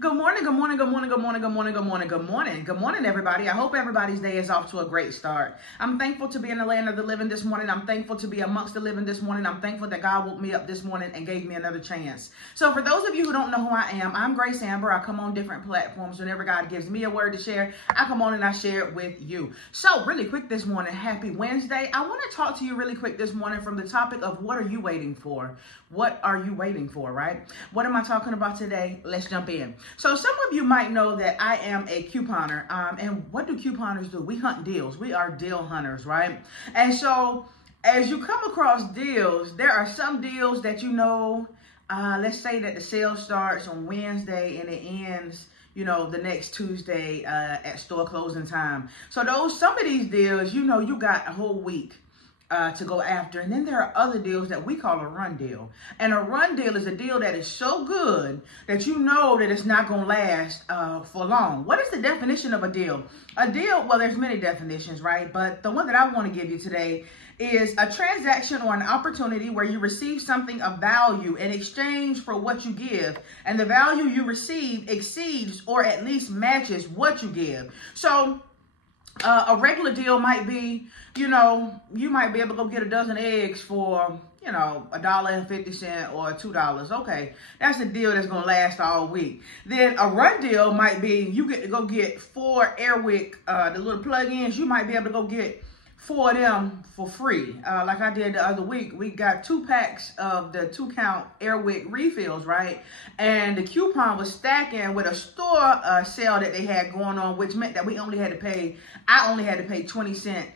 Good morning, good morning, good morning, good morning, good morning, good morning, good morning. Good morning, everybody. I hope everybody's day is off to a great start. I'm thankful to be in the land of the living this morning. I'm thankful to be amongst the living this morning. I'm thankful that God woke me up this morning and gave me another chance. So for those of you who don't know who I am, I'm Grace Amber. I come on different platforms. Whenever God gives me a word to share, I come on and I share it with you. So really quick this morning, happy Wednesday. I want to talk to you really quick this morning from the topic of what are you waiting for? What are you waiting for, right? What am I talking about today? Let's jump in. So some of you might know that I am a couponer. And what do couponers do? We hunt deals. We are deal hunters, right? And so as you come across deals, there are some deals that let's say that the sale starts on Wednesday and it ends the next Tuesday at store closing time. So some of these deals, you got a whole week to go after. And then there are other deals that we call a run deal. And a run deal is a deal that is so good that you know that it's not going to last for long. What is the definition of a deal? A deal, well, there's many definitions, right? But the one that I want to give you today is a transaction or an opportunity where you receive something of value in exchange for what you give. And the value you receive exceeds or at least matches what you give. So a regular deal might be, you might be able to go get a dozen eggs for, $1.50 or $2. Okay, that's a deal that's going to last all week. Then a run deal might be you get to go get 4 Airwick, the little plug-ins. You might be able to go get 4 of them for free. Like I did the other week, we got 2 packs of the 2-count Airwick refills, right? And the coupon was stacking with a store sale that they had going on, which meant that I only had to pay 20 cents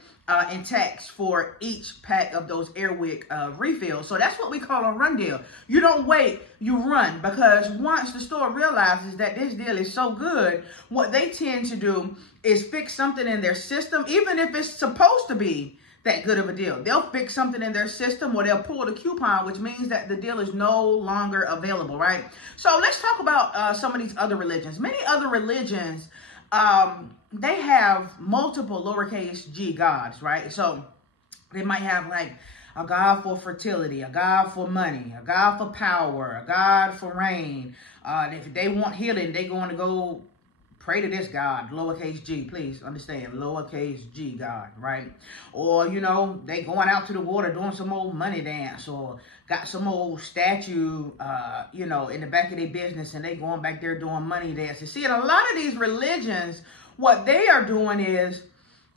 in tax for each pack of those Airwick refills. So that's what we call a run deal. You don't wait, you run, because once the store realizes that this deal is so good, what they tend to do is fix something in their system, even if it's supposed to be that good of a deal. They'll fix something in their system or they'll pull the coupon, which means that the deal is no longer available, right? So let's talk about some of these other religions. Many other religions, they have multiple lowercase g gods, right? So they might have like a god for fertility, a god for money, a god for power, a god for rain. If they want healing, they're going to go pray to this God, lowercase g, please understand, lowercase g God, right? Or, they going out to the water doing some old money dance, or got some old statue, in the back of their business and they going back there doing money dance. You see, in a lot of these religions, what they are doing is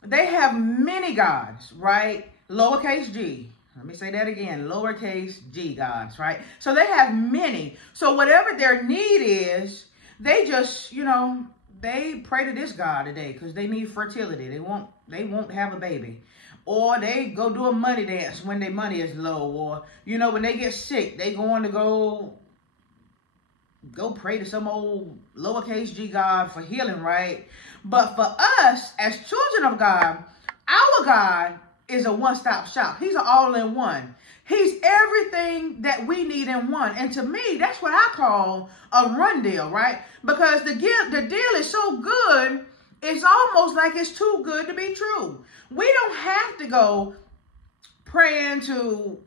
they have many gods, right? Lowercase g. Let me say that again, lowercase g gods, right? So they have many. So whatever their need is, they just, they pray to this God today because they need fertility. They won't have a baby. Or they go do a money dance when their money is low. Or, when they get sick, they going to go pray to some old lowercase g God for healing, right? But for us, as children of God, our God is a one-stop shop. He's an all-in-one. He's everything that we need in one. And to me, that's what I call a run deal, right? Because the deal is so good, it's almost like it's too good to be true. We don't have to go praying to,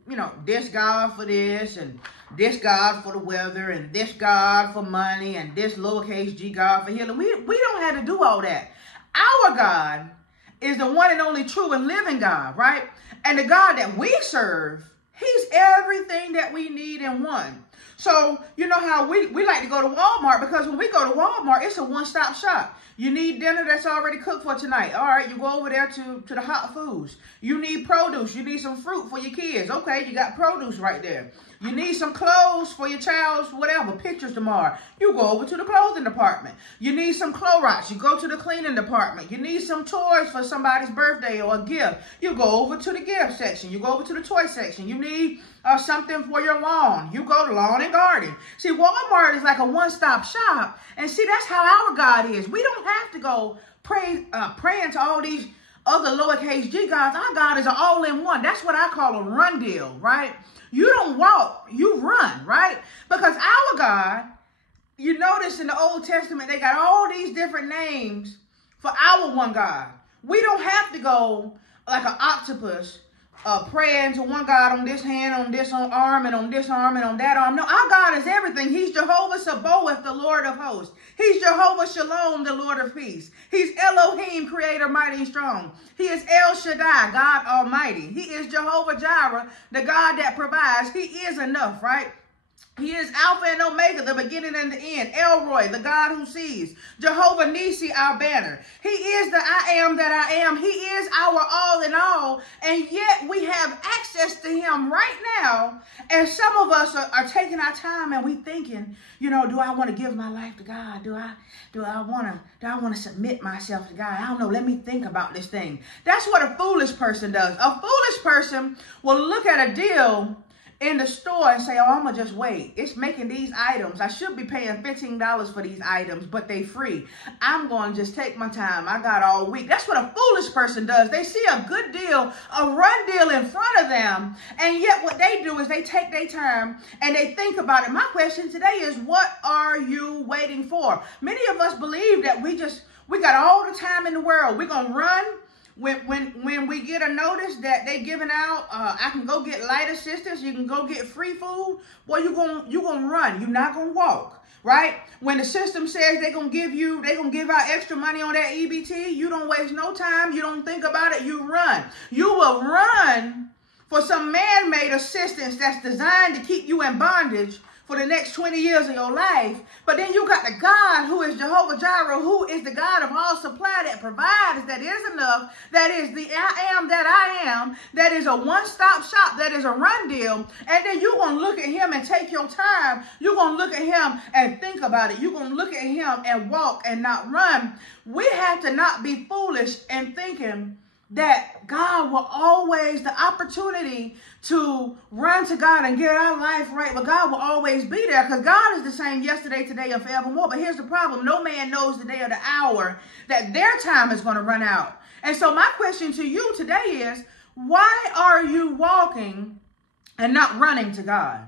this God for this, and this God for the weather, and this God for money, and this lowercase g God for healing. We don't have to do all that. Our God is the one and only true and living God, right? And the God that we serve, He's everything that we need in one. So, you know how we like to go to Walmart, because when we go to Walmart, it's a one-stop shop. You need dinner that's already cooked for tonight. All right, you go over there to the hot foods. You need produce. You need some fruit for your kids. Okay, you got produce right there. You need some clothes for your child's whatever, pictures tomorrow. You go over to the clothing department. You need some Clorox. You go to the cleaning department. You need some toys for somebody's birthday or a gift. You go over to the gift section. You go over to the toy section. You need something for your lawn. You go to lawn and garden. See, Walmart is like a one-stop shop. And see, that's how our God is. We don't have to go praying to all these other lowercase g gods. Our God is an all-in-one. That's what I call a run deal, right? You don't walk, you run, right? Because our God, you notice in the Old Testament, they got all these different names for our one God. We don't have to go like an octopus praying to one God on this hand, on this arm, and on this arm, and on that arm. No, our God is everything. He's Jehovah Sabaoth, the Lord of hosts. He's Jehovah Shalom, the Lord of peace. He's Elohim, creator, mighty and strong. He is El Shaddai, God Almighty. He is Jehovah Jireh, the God that provides. He is enough, right? He is Alpha and Omega, the beginning and the end. Elroy, the God who sees. Jehovah Nissi, our banner. He is the I am that I am. He is our all in all. And yet we have access to him right now. And some of us are taking our time and we thinking, you know, do I want to give my life to God? Do I want to submit myself to God? I don't know. Let me think about this thing. That's what a foolish person does. A foolish person will look at a deal in the store and say, oh, I'm going to just wait. It's making these items. I should be paying $15 for these items, but they free. I'm going to just take my time. I got all week. That's what a foolish person does. They see a good deal, a run deal in front of them, and yet what they do is they take their time and they think about it. My question today is, what are you waiting for? Many of us believe that we got all the time in the world. We're going to run. When we get a notice that they giving out, I can go get light assistance, you can go get free food, well, you're gonna run. You're not gonna walk, right? When the system says they're gonna give out extra money on that EBT, you don't waste no time, you don't think about it, you run. You will run for some man-made assistance that's designed to keep you in bondage for the next 20 years of your life. But then you got the God who is Jehovah Jireh, who is the God of all supply, that provides, that is enough, that is the I am that I am, that is a one-stop shop, that is a run deal. And then you're going to look at him and take your time. You're going to look at him and think about it. You're going to look at him and walk and not run. We have to not be foolish in thinking that God will always, the opportunity to run to God and get our life right, but God will always be there, because God is the same yesterday, today, and forevermore. But here's the problem. No man knows the day or the hour that their time is going to run out. And so my question to you today is, why are you walking and not running to God?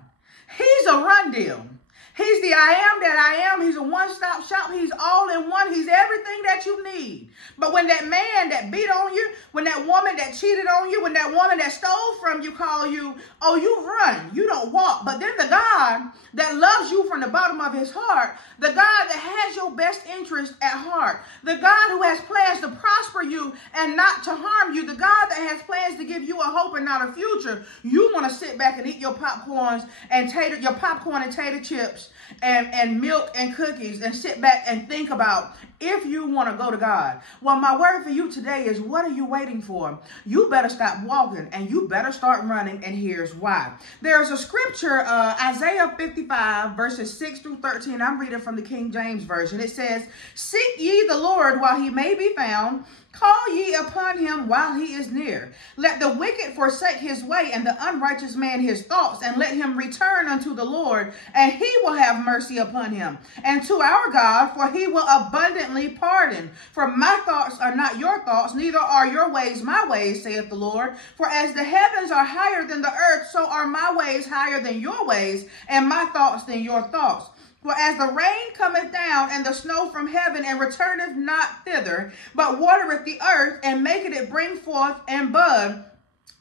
He's a run deal. He's the I am that I am. He's a one-stop shop. He's all in one. He's everything that you need. But when that man that beat on you, when that woman that cheated on you, when that woman that stole from you call you, oh, you run. You don't walk. But then the God that loves you from the bottom of his heart, the God that has your best interest at heart, the God who has plans to prosper you and not to harm you, the God that has plans to give you a hope and not a future, you want to sit back and eat your popcorns and tater chips and milk and cookies and sit back and think about if you want to go to God. Well, my word for you today is, what are you waiting for? You better stop walking and you better start running, and here's why. There's a scripture, Isaiah 55 verses 6 through 13. I'm reading from the King James Version. It says, seek ye the Lord while he may be found. Call ye upon him while he is near. Let the wicked forsake his way, and the unrighteous man his thoughts, and let him return unto the Lord, and he will have mercy upon him, and to our God, for he will abundantly pardon. For my thoughts are not your thoughts, neither are your ways my ways, saith the Lord. For as the heavens are higher than the earth, so are my ways higher than your ways, and my thoughts than your thoughts. For as the rain cometh down and the snow from heaven, and returneth not thither, but watereth the earth, and maketh it bring forth and bud,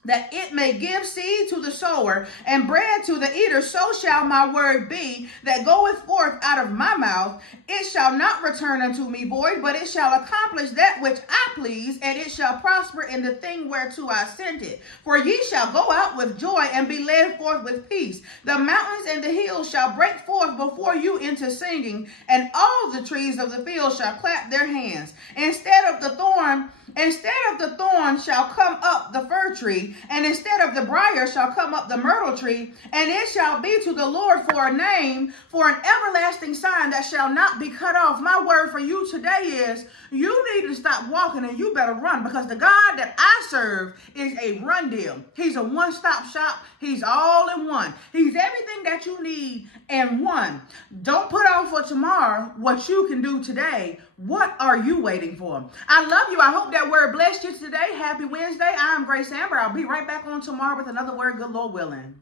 that it may give seed to the sower and bread to the eater, so shall my word be that goeth forth out of my mouth. It shall not return unto me void, but it shall accomplish that which I please, and it shall prosper in the thing whereto I sent it. For ye shall go out with joy and be led forth with peace. The mountains and the hills shall break forth before you into singing, and all the trees of the field shall clap their hands. Instead of the thorn shall come up the fir tree, and instead of the brier shall come up the myrtle tree, and it shall be to the Lord for a name, for an everlasting sign that shall not be cut off. My word for you today is, you need to stop walking and you better run, because the God that I serve is a run deal. He's a one-stop shop. He's all in one. He's everything that you need in one. Don't put off for tomorrow what you can do today. What are you waiting for? I love you. I hope that word blessed you today. Happy Wednesday. I'm Grace Amber. I'll be right back on tomorrow with another word, good Lord willing.